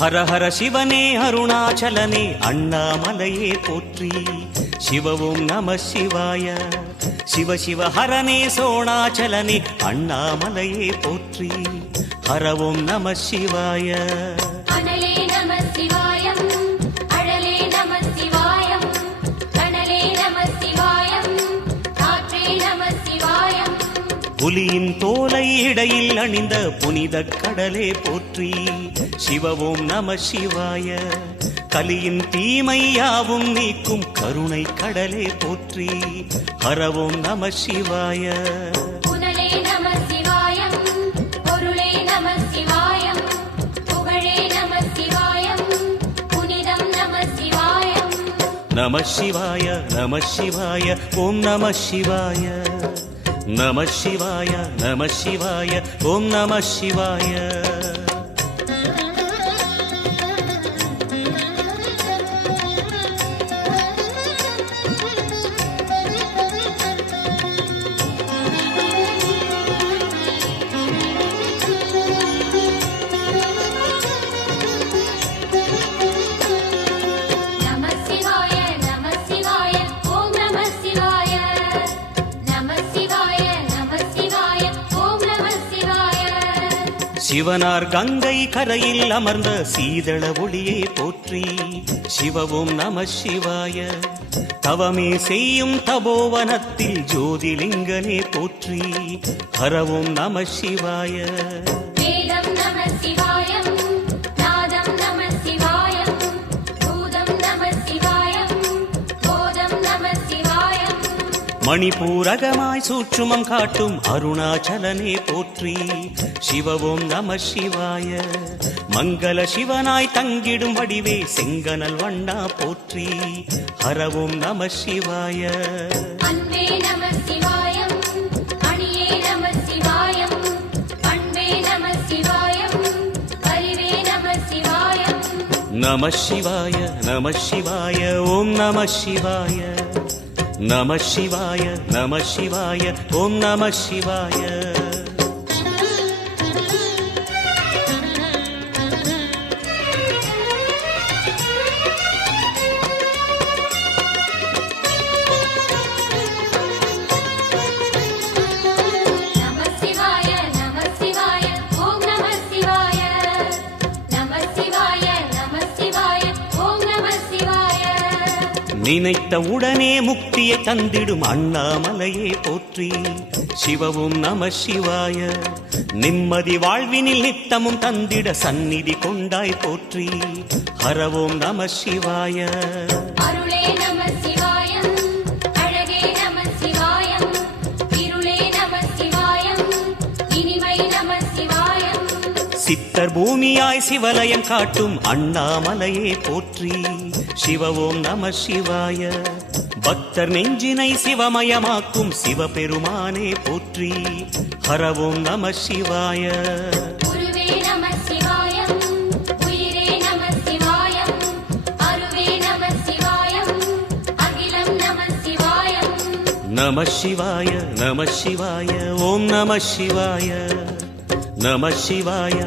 ஹர ஹர சிவனே அருணாச்சலனே அண்ணாமலையே போற்றி. சிவவும் நம சிவாய. சிவ சிவ ஹரனே சோணாச்சலனே அண்ணாமலையே போற்றி. ஹரவும் நம சிவாய. அனலே நம சிவாயம், அழலே நம சிவாயம், கனலே நம சிவாயம், காற்றே நம சிவாயம். புலியின் தோலை இடையில் அணிந்த புனித கடலே போற்றி. சிவவும் நம சிவாய. கலியின் தீமையாவும் நீக்கும் கருணை கடலே போற்றி. ஹரவும் நம சிவாய. புனலே நம சிவாயம், பொருளே நம சிவாயம், புகழே நம சிவாயம், புனிதம் நம சிவாயம். நம சிவாய நம சிவாய ஓம் நம சிவாய. நம சிவாய நம சிவாய ஓம் நம சிவாய. சிவனார் கங்கை கரையில் அமர்ந்த சீதள ஒளியே போற்றி. சிவவும் நம சிவாய. தவமே செய்யும் தபோவனத்தில் ஜோதிலிங்கனே போற்றி. ஹரவும் நம சிவாய. வேதம் நம சிவாயம், நாதம் நம சிவாயம், பூதம் நம சிவாயம், போதம் நம சிவாயம். மணிபூரகமாய் சூற்றுமம் காட்டும் அருணாச்சலனே போற்றி. சிவவும் நம சிவாய. மங்கள சிவனாய் தங்கிடும் வடிவே செங்கனல் வண்ணா போற்றி. ஹரவும் நம சிவாய. அன்பே நம சிவாயம், அணியே நம சிவாயம், பண்பே நம சிவாயம், அறிவே நம சிவாயம். நம சிவாய நம சிவாய ஓம் நம சிவாய. நம சிவாய நம சிவாய ஓம் நம சிவாய. நினைத்த உடனே முக்தியை தந்திடும் அண்ணாமலையே போற்றி. சிவவும் நம சிவாய. நிம்மதி வாழ்வினில் நித்தமும் தந்திட சந்நிதி கொண்டாய் போற்றி. ஹரவும் நம சிவாய. அருளே நம சிவாயம், அழகே நம சிவாயம், இருளே நம சிவாயம், இனிமை நம சிவாயம். சித்தர் பூமியாய் சிவலயம் காட்டும் அண்ணாமலையே போற்றி. சிவவும் நம சிவாய. பக்தர் நெஞ்சினை சிவமயமாக்கும் சிவபெருமானே போற்றி. ஹரவும் நம சிவாய. குருவே நம சிவாயம், உயிரே நம சிவாயம், அருவே நம சிவாயம், அகிலம் நம சிவாயம். நம சிவாய நம சிவாய ஓம் நம சிவாய. நம சிவாய.